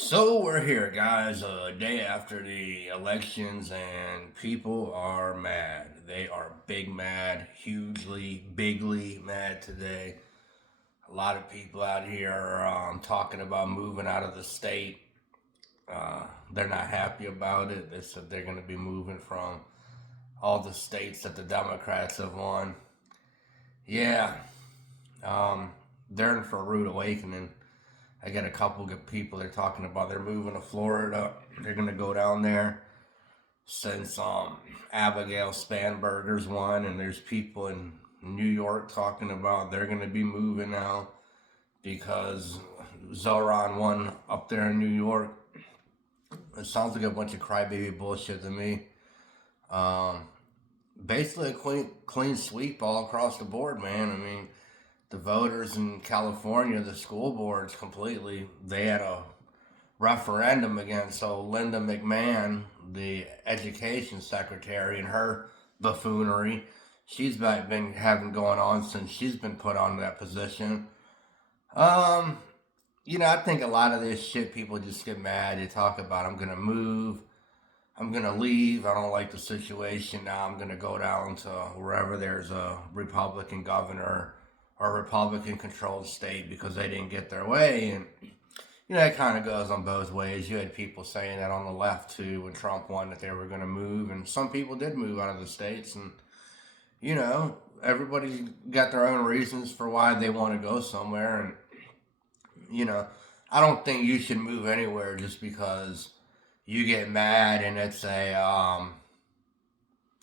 So we're here, guys, a day after the elections, and people are mad. They are big mad, hugely, bigly mad today. A lot of people out here are talking about moving out of the state. They're not happy about it. They said they're going to be moving from all the states that the Democrats have won. Yeah, um, they're in for a rude awakening. I got a couple good people they're talking about they're moving to Florida. They're gonna go down there since Abigail Spanberger's won, and there's people in New York talking about they're gonna be moving now because Zoran won up there in New York. It sounds like a bunch of crybaby bullshit to me. Um, Basically a clean sweep all across the board, man. I mean, the voters in California, the school boards completely, they had a referendum against Linda McMahon, the education secretary, and her buffoonery. She's been having going on since she's been put on that position. Um, I think a lot of this shit people just get mad. They talk about I'm gonna move, I'm gonna leave. I don't like the situation now. I'm gonna go down to wherever there's a Republican governor or a Republican controlled state because they didn't get their way. And it kind of goes on both ways. You had people saying that on the left too when Trump won that they were going to move, and some people did move out of the states. And everybody's got their own reasons for why they want to go somewhere. And you know, I don't think you should move anywhere just because you get mad and it's a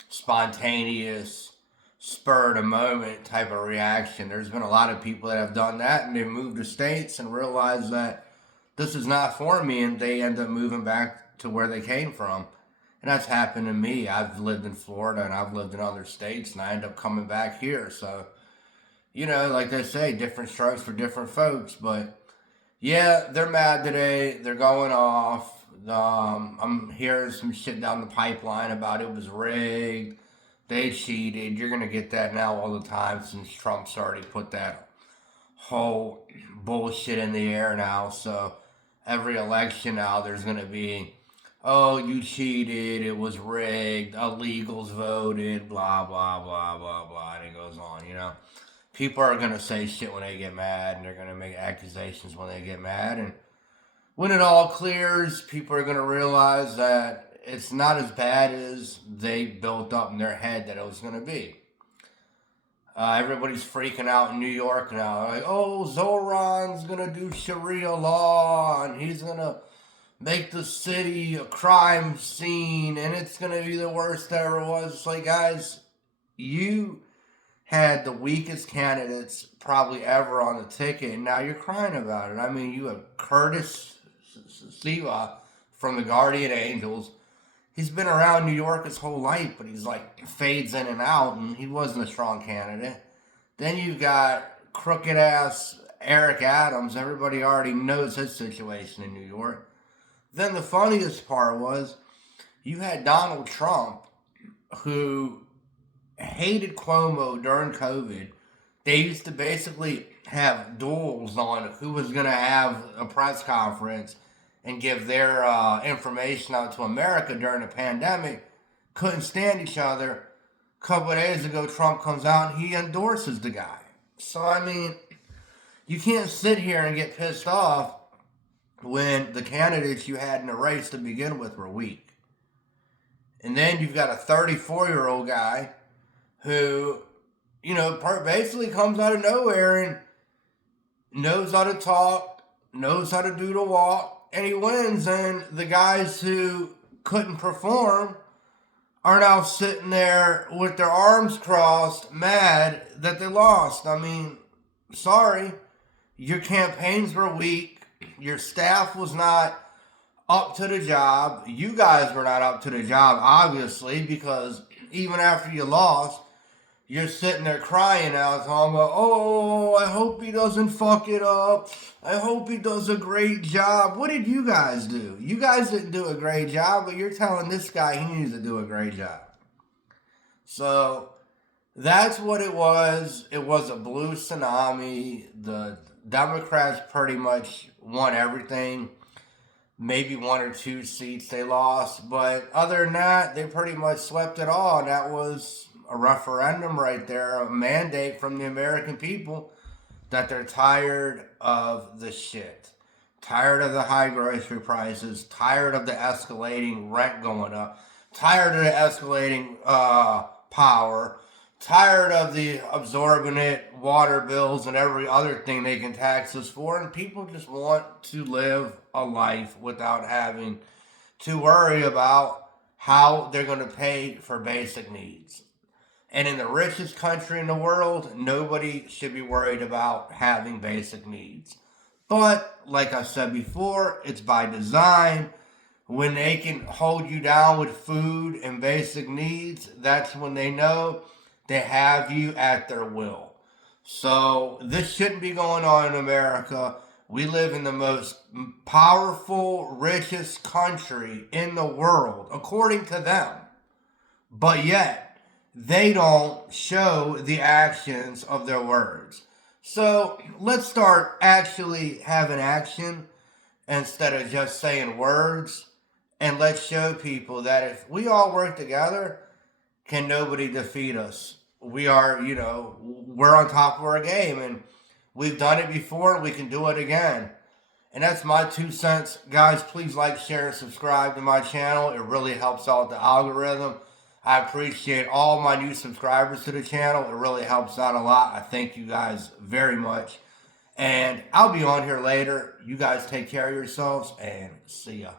spontaneous, spur of the moment type of reaction. There's been a lot of people that have done that and they've moved to states and realized that this is not for me, and they end up moving back to where they came from. And that's happened to me. I've lived in Florida and I've lived in other states, and I end up coming back here. So, like they say, different strokes for different folks. But yeah, they're mad today. They're going off. I'm hearing some shit down the pipeline about it was rigged. They cheated. You're going to get that now all the time since Trump's already put that whole bullshit in the air now. So every election now there's going to be, oh, you cheated, it was rigged, illegals voted, blah, blah, blah, blah, blah. And it goes on. People are going to say shit when they get mad, and they're going to make accusations when they get mad. And when it all clears, people are going to realize that it's not as bad as they built up in their head that it was going to be. Everybody's freaking out in New York now. Like, oh, Zoran's going to do Sharia law, and he's going to make the city a crime scene, and it's going to be the worst there ever was. It's like, guys, you had the weakest candidates probably ever on the ticket, and now you're crying about it. I mean, you have Curtis Siva from the Guardian Angels. He's been around New York his whole life, but he's like fades in and out, and he wasn't a strong candidate. Then you've got crooked ass Eric Adams. Everybody already knows his situation in New York. Then the funniest part was you had Donald Trump, who hated Cuomo during COVID. They used to basically have duels on who was going to have a press conference and give their information out to America during the pandemic. Couldn't stand each other. A couple of days ago, Trump comes out and he endorses the guy. So, I mean, you can't sit here and get pissed off when the candidates you had in the race to begin with were weak. And then you've got a 34-year-old guy who, basically comes out of nowhere and knows how to talk, knows how to do the walk, and he wins. And the guys who couldn't perform are now sitting there with their arms crossed, mad that they lost. I mean, sorry, your campaigns were weak, your staff was not up to the job, you guys were not up to the job, obviously, because even after you lost, you're sitting there crying out, talking about, oh, I hope he doesn't fuck it up. I hope he does a great job. What did you guys do? You guys didn't do a great job, but you're telling this guy he needs to do a great job. So that's what it was. It was a blue tsunami. The Democrats pretty much won everything. maybe one or two seats they lost. But other than that, they pretty much swept it all. And that was a referendum right there, a mandate from the American people that they're tired of the shit. Tired of the high grocery prices, tired of the escalating rent going up, tired of the escalating power, tired of the absorbent water bills and every other thing they can tax us for, and people just want to live a life without having to worry about how they're going to pay for basic needs. And in the richest country in the world, nobody should be worried about having basic needs. But, like I said before, it's by design. When they can hold you down with food and basic needs, that's when they know they have you at their will. So, this shouldn't be going on in America. We live in the most powerful, richest country in the world, according to them. But yet, they don't show the actions of their words. So let's start actually having action instead of just saying words. And let's show people that if we all work together, can nobody defeat us. We are, we're on top of our game, and we've done it before and we can do it again. And that's my 2 cents. Guys, please like, share, and subscribe to my channel. It really helps out the algorithm. I appreciate all my new subscribers to the channel. It really helps out a lot. I thank you guys very much. And I'll be on here later. You guys take care of yourselves and see ya.